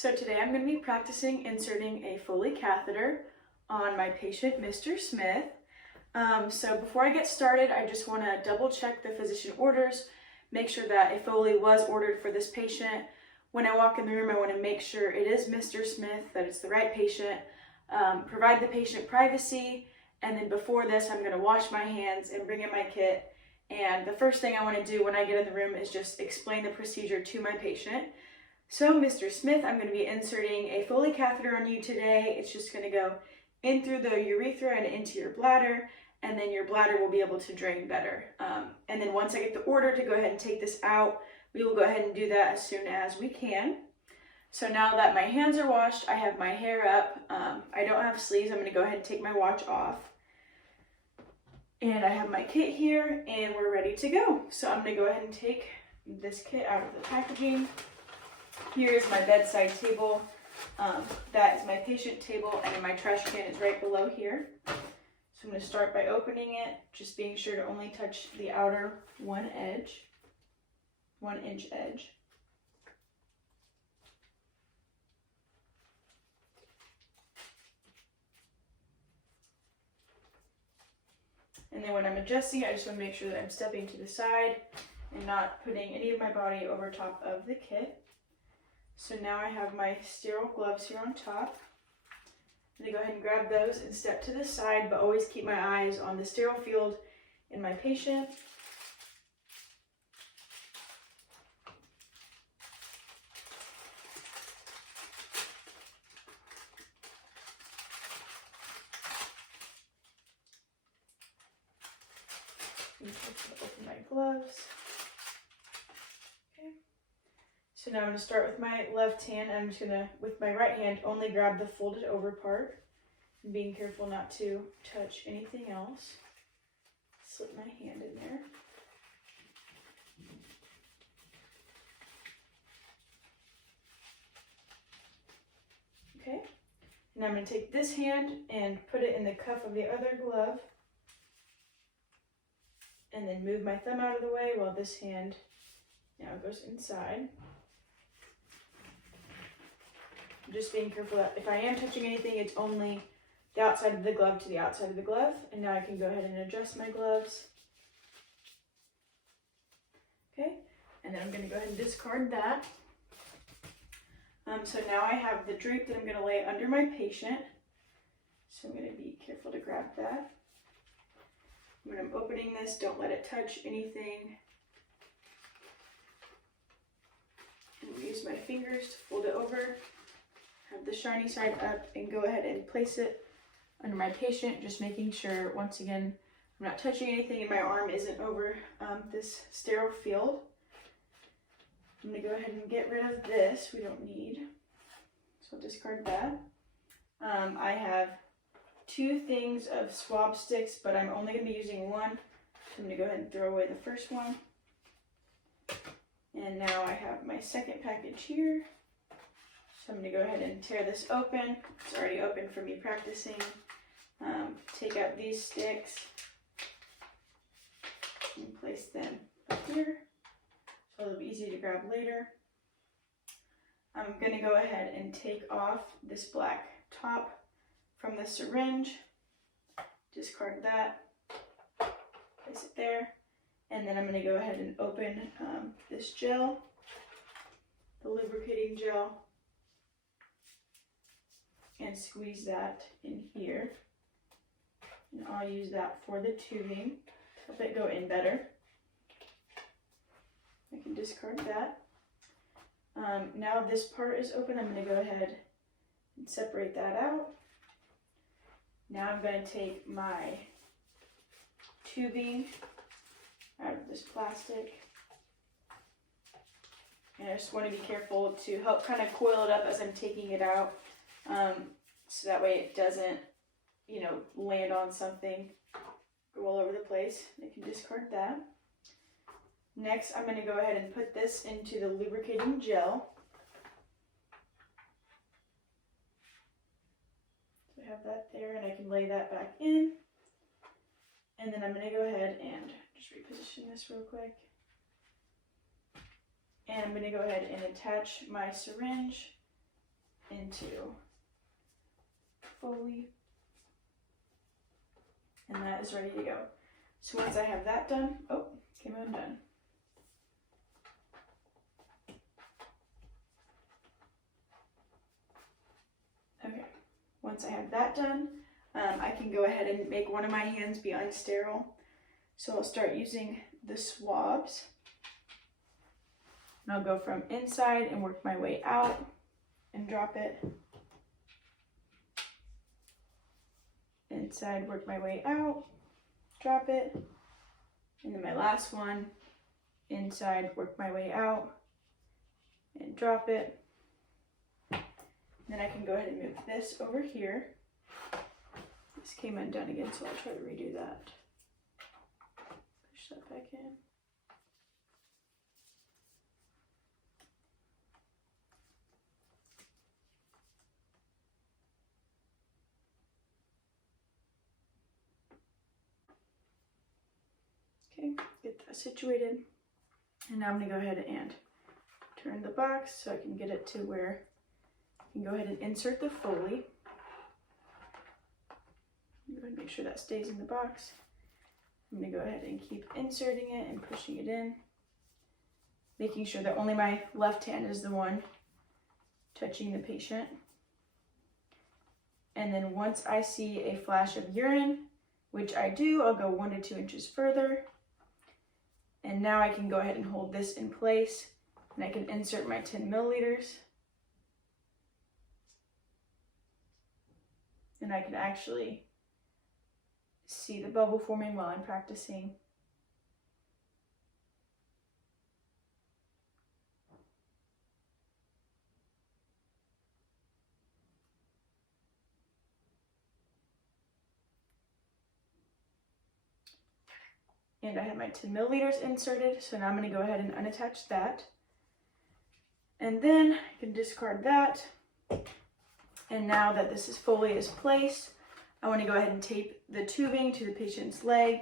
So today I'm going to be practicing inserting a Foley catheter on my patient, Mr. Smith. So before I get started, I just want to double check the physician orders, make sure that a Foley was ordered for this patient. When I walk in the room, I want to make sure it is Mr. Smith, that it's the right patient, provide the patient privacy, and then before this, I'm going to wash my hands and bring in my kit. And the first thing I want to do when I get in the room is just explain the procedure to my patient. So Mr. Smith, I'm going to be inserting a Foley catheter on you today. It's just going to go in through the urethra and into your bladder, and then your bladder will be able to drain better. And then once I get the order to go ahead and take this out, we will go ahead and do that as soon as we can. So now that my hands are washed, I have my hair up. I don't have sleeves. I'm going to go ahead and take my watch off. And I have my kit here, and we're ready to go. So I'm going to go ahead and take this kit out of the packaging. Here is my bedside table. That is my patient table, and then my trash can is right below here. So I'm going to start by opening it, just being sure to only touch the outer 1 inch edge. And then when I'm adjusting, I just want to make sure that I'm stepping to the side and not putting any of my body over top of the kit. So now I have my sterile gloves here on top. I'm going to go ahead and grab those and step to the side, but always keep my eyes on the sterile field in my patient. Open my gloves. Okay. So now I'm going to start with my left hand. I'm just going to, with my right hand, only grab the folded over part, and being careful not to touch anything else. Slip my hand in there. Okay. Now I'm going to take this hand and put it in the cuff of the other glove, and then move my thumb out of the way while this hand now goes inside. Just being careful that if I am touching anything, it's only the outside of the glove to the outside of the glove. And now I can go ahead and adjust my gloves. Okay, and then I'm going to go ahead and discard that. So now I have the drape that I'm going to lay under my patient. So I'm going to be careful to grab that. When I'm opening this, don't let it touch anything. And use my fingers to fold it over. Have the shiny side up and go ahead and place it under my patient, just making sure, once again, I'm not touching anything and my arm isn't over this sterile field. I'm going to go ahead and get rid of this we don't need. So I'll discard that. I have 2 things of swab sticks, but I'm only going to be using one. So I'm going to go ahead and throw away the first one. And now I have my second package here. So I'm going to go ahead and tear this open. It's already open for me practicing. Take out these sticks and place them up here so it'll be easy to grab later. I'm going to go ahead and take off this black top from the syringe, discard that, place it there, and then I'm going to go ahead and open this gel, the lubricating gel, and squeeze that in here. And I'll use that for the tubing to help it go in better. I can discard that. Now this part is open, I'm going to go ahead and separate that out. Now I'm going to take my tubing out of this plastic. And I just want to be careful to help kind of coil it up as I'm taking it out. So that way it doesn't, land on something, go all over the place. I can discard that. Next, I'm going to go ahead and put this into the lubricating gel. So I have that there, and I can lay that back in. And then I'm going to go ahead and just reposition this real quick. And I'm going to go ahead and attach my syringe into Foley. And that is ready to go. So once I have that done, oh, came undone. Okay, once I have that done, I can go ahead and make one of my hands be unsterile. So I'll start using the swabs. And I'll go from inside and work my way out and drop it. Inside, work my way out, drop it. And then my last one, inside, work my way out and drop it. Then I can go ahead and move this over here. This came undone again, so I'll try to redo that. Push that back in. Okay, get that situated. And now I'm going to go ahead and turn the box so I can get it to where I can go ahead and insert the Foley. Go ahead and make sure that stays in the box. I'm going to go ahead and keep inserting it and pushing it in, making sure that only my left hand is the one touching the patient. And then once I see a flash of urine, which I do, I'll go 1 to 2 inches further. And now I can go ahead and hold this in place, and I can insert my 10 milliliters. And I can actually see the bubble forming while I'm practicing. And I have my 10 milliliters inserted, so now I'm going to go ahead and unattach that. And then I can discard that. And now that this Foley is placed, I want to go ahead and tape the tubing to the patient's leg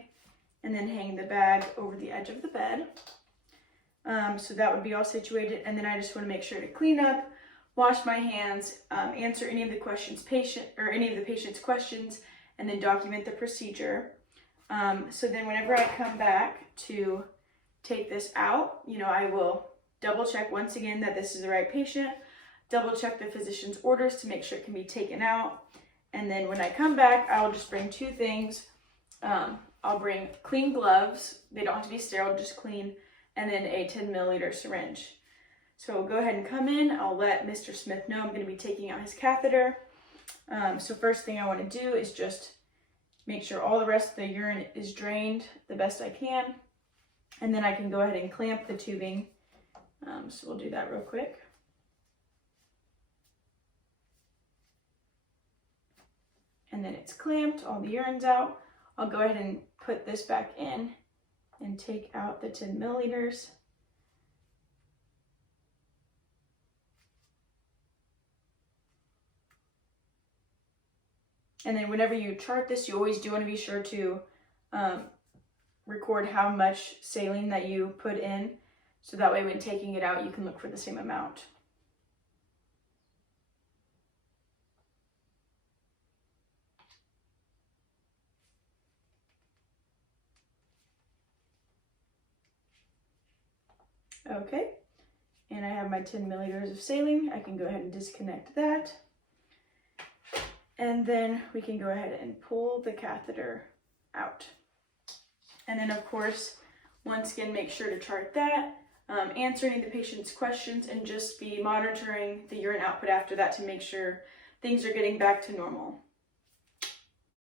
and then hang the bag over the edge of the bed. So that would be all situated. And then I just want to make sure to clean up, wash my hands, answer any of the patient's questions, and then document the procedure. So then whenever I come back to take this out, I will double check once again that this is the right patient, double check the physician's orders to make sure it can be taken out. And then when I come back, I'll just bring 2 things. I'll bring clean gloves. They don't have to be sterile, just clean. And then a 10 milliliter syringe. So I'll go ahead and come in. I'll let Mr. Smith know I'm going to be taking out his catheter. So first thing I want to do is just make sure all the rest of the urine is drained the best I can. And then I can go ahead and clamp the tubing. So we'll do that real quick. And then it's clamped, all the urine's out. I'll go ahead and put this back in and take out the 10 milliliters. And then whenever you chart this, you always do want to be sure to record how much saline that you put in, so that way when taking it out, you can look for the same amount. Okay, and I have my 10 milliliters of saline. I can go ahead and disconnect that. And then we can go ahead and pull the catheter out. And then of course, once again, make sure to chart that, answer any of the patient's questions, and just be monitoring the urine output after that to make sure things are getting back to normal.